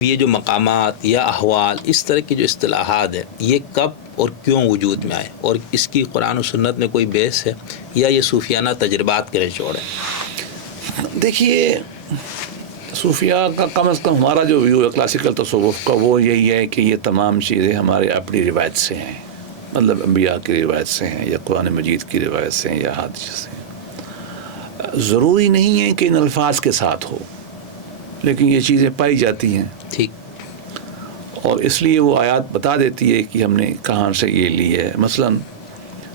یہ جو مقامات یا احوال اس طرح کی جو اصطلاحات ہیں یہ کب اور کیوں وجود میں آئے، اور اس کی قرآن و سنت میں کوئی بیس ہے یا یہ صوفیانہ تجربات کے نچوڑ ہے؟ دیکھیے، صوفیہ کا کم از کم ہمارا جو ویو ہے کلاسیکل تصوف کا، وہ یہی ہے کہ یہ تمام چیزیں ہمارے اپنی روایت سے ہیں، مطلب انبیاء کی روایت سے ہیں یا قرآن مجید کی روایت سے ہیں یا حدیث سے ہیں۔ ضروری نہیں ہے کہ ان الفاظ کے ساتھ ہو، لیکن یہ چیزیں پائی جاتی ہیں، ٹھیک، اور اس لیے وہ آیات بتا دیتی ہے کہ ہم نے کہاں سے یہ لی ہے۔ مثلا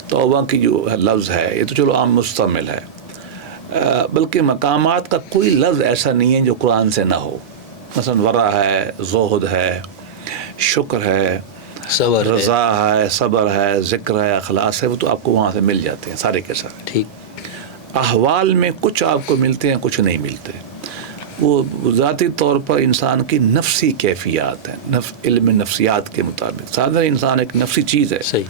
توبہ کی جو لفظ ہے یہ تو چلو عام مستعمل ہے، بلکہ مقامات کا کوئی لفظ ایسا نہیں ہے جو قرآن سے نہ ہو۔ مثلا ورع ہے، زہد ہے، شکر ہے، صبر ہے، رضا ہے، صبر ہے، ذکر ہے، اخلاص ہے، وہ تو آپ کو وہاں سے مل جاتے ہیں سارے کے سارے۔ ٹھیک، احوال میں کچھ آپ کو ملتے ہیں، کچھ نہیں ملتے۔ وہ ذاتی طور پر انسان کی نفسی کیفیات ہیں، علم نفسیات کے مطابق۔ سادہ انسان ایک نفسی چیز ہے، صحیح،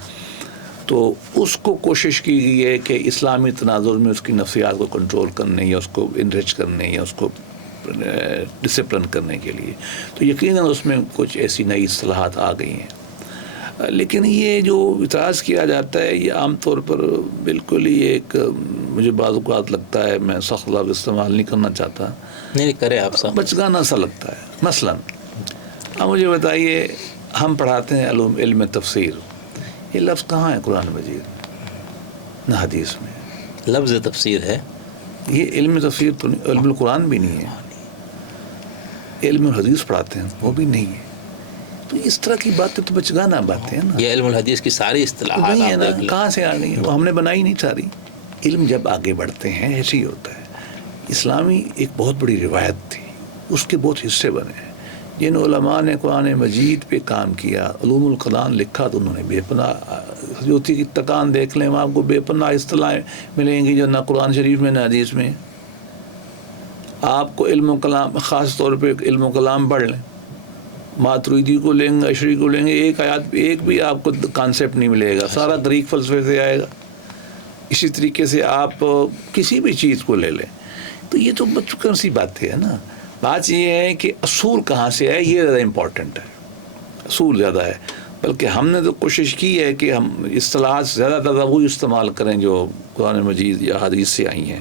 تو اس کو کوشش کی گئی ہے کہ اسلامی تناظر میں اس کی نفسیات کو کنٹرول کرنے یا اس کو انرچ کرنے یا اس کو ڈسپلن کرنے کے لیے، تو یقیناً اس میں کچھ ایسی نئی اصطلاحات آ گئی ہیں۔ لیکن یہ جو اعتراض کیا جاتا ہے یہ عام طور پر بالکل ہی ایک، مجھے بعض اوقات لگتا ہے، میں سخت لفظ استعمال نہیں کرنا چاہتا، نہیں کرے آپ صاحب، بچگانا سا لگتا ہے۔ مثلا اب مجھے بتائیے، ہم پڑھاتے ہیں علم تفسیر، یہ لفظ کہاں ہے قرآن مجید نہ حدیث میں؟ لفظ تفسیر ہے، یہ علم تفسیر تو نہیں، علم القرآن بھی نہیں ہے۔ علم الحدیث پڑھاتے ہیں، وہ بھی نہیں ہے۔ تو اس طرح کی باتیں تو بچگانا باتیں ہیں نا، یہ علم الحدیث کی ساری اصطلاحات نہیں ہے آپ نا، دیکھ لیں۔ کہاں سے آ گئی ہیں؟ وہ ہم نے بنائی نہیں ساری۔ علم جب آگے بڑھتے ہیں ایسے ہی ہوتا ہے۔ اسلامی ایک بہت بڑی روایت تھی، اس کے بہت حصے بنے ہیں۔ جن علماء نے قرآن مجید پہ کام کیا، علوم القرآن لکھا، تو انہوں نے بے پناہ حجوتی کی تکان دیکھ لیں، وہاں آپ کو بے پناہ اصطلاحیں ملیں گی جو نہ قرآن شریف میں نہ حدیث میں۔ آپ کو علم و کلام، خاص طور پہ علم و کلام پڑھ لیں، ماتریدی کو لیں گے، اشری کو لیں گے، ایک آیات پہ ایک بھی آپ کو کانسیپٹ نہیں ملے گا، سارا گریک فلسفے سے آئے گا۔ اسی طریقے سے آپ کسی بھی چیز کو لے لیں، تو یہ تو بچوں سی بات ہے نا۔ بات یہ ہے کہ اصول کہاں سے ہے، یہ زیادہ امپورٹنٹ ہے، اصول زیادہ ہے۔ بلکہ ہم نے تو کوشش کی ہے کہ ہم اصطلاحات زیادہ تر وہ استعمال کریں جو قرآن مجید یا حدیث سے آئی ہیں،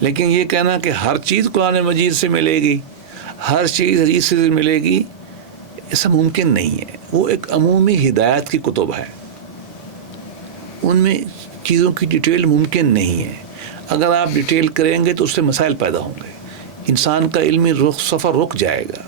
لیکن یہ کہنا کہ ہر چیز قرآن مجید سے ملے گی، ہر چیز حدیث سے ملے گی، ایسا ممکن نہیں ہے۔ وہ ایک عمومی ہدایت کی کتب ہے، ان میں چیزوں کی ڈیٹیل ممکن نہیں ہے۔ اگر آپ ڈیٹیل کریں گے تو اس سے مسائل پیدا ہوں گے، انسان کا علمی سفر رک جائے گا۔